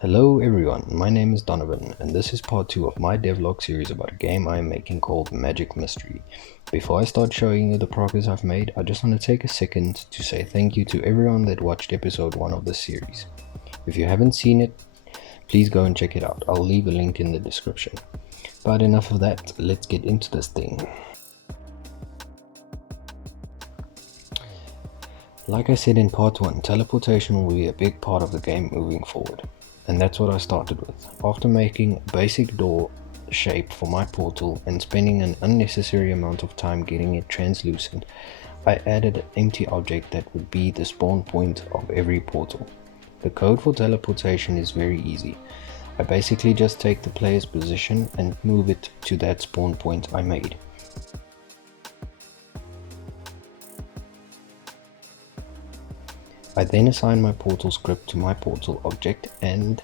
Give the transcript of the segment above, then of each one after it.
Hello everyone, my name is Donovan and this is part 2 of my devlog series about a game I am making called Magic Mystery. Before I start showing you the progress I've made, I just want to take a second to say thank you to everyone that watched episode 1 of this series. If you haven't seen it, please go and check it out. I'll leave a link in the description. But enough of that, let's get into this thing. Like I said in part 1, teleportation will be a big part of the game moving forward. And that's what I started with. After making a basic door shape for my portal and spending an unnecessary amount of time getting it translucent, I added an empty object that would be the spawn point of every portal. The code for teleportation is very easy. I basically just take the player's position and move it to that spawn point I made. I then assigned my portal script to my portal object and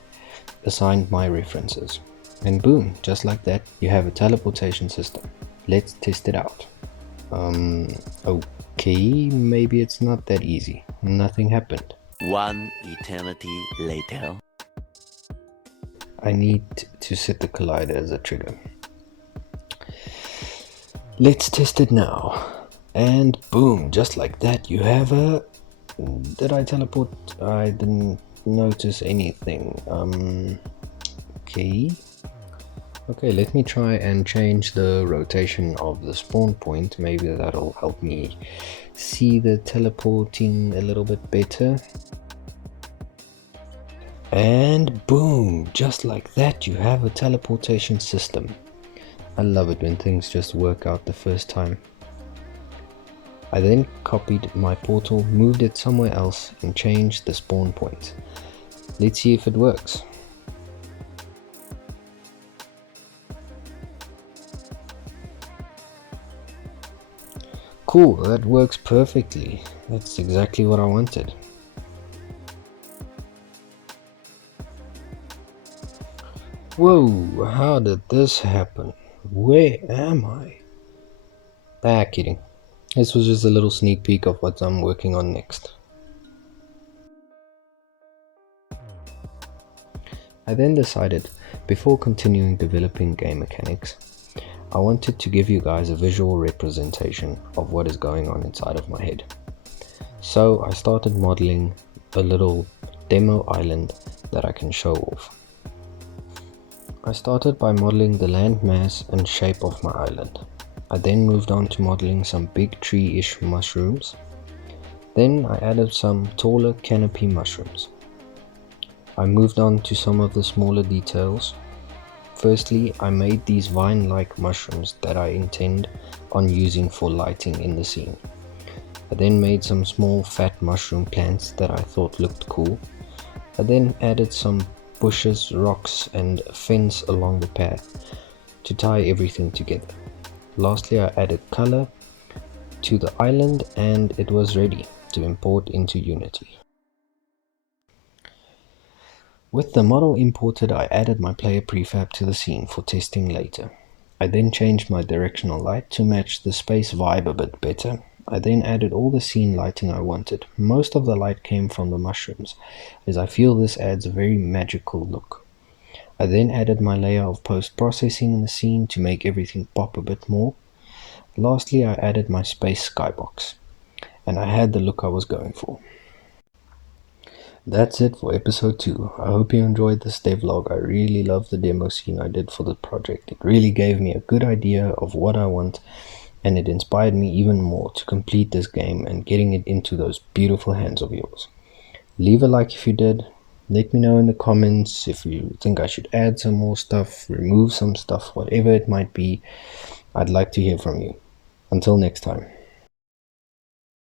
assigned my references. And boom, just like that, you have a teleportation system. Let's test it out. Okay, maybe it's not that easy. Nothing happened. One eternity later. I need to set the collider as a trigger. Let's test it now. And boom, just like that, you have a... Did I teleport? I didn't notice anything. Okay, let me try and change the rotation of the spawn point. Maybe that'll help me see the teleporting a little bit better. And boom, just like that, you have a teleportation system. I love it when things just work out the first time. I then copied my portal, moved it somewhere else and changed the spawn point. Let's see if it works. Cool, that works perfectly. That's exactly what I wanted. Whoa, how did this happen? Where am I? Kidding. This was just a little sneak peek of what I'm working on next. I then decided, before continuing developing game mechanics, I wanted to give you guys a visual representation of what is going on inside of my head. So I started modeling a little demo island that I can show off. I started by modeling the land mass and shape of my island. I then moved on to modeling some big tree-ish mushrooms. Then I added some taller canopy mushrooms. I moved on to some of the smaller details. Firstly, I made these vine-like mushrooms that I intend on using for lighting in the scene. I then made some small fat mushroom plants that I thought looked cool. I then added some bushes, rocks and a fence along the path to tie everything together. Lastly, I added color to the island and it was ready to import into Unity. With the model imported, I added my player prefab to the scene for testing later. I then changed my directional light to match the space vibe a bit better. I then added all the scene lighting I wanted. Most of the light came from the mushrooms, as I feel this adds a very magical look. I then added my layer of post-processing in the scene to make everything pop a bit more. Lastly, I added my space skybox, and I had the look I was going for. That's it for episode 2. I hope you enjoyed this devlog. I really love the demo scene I did for the project. It really gave me a good idea of what I want, and it inspired me even more to complete this game and getting it into those beautiful hands of yours. Leave a like if you did. Let me know in the comments if you think I should add some more stuff, remove some stuff, whatever it might be. I'd like to hear from you. Until next time.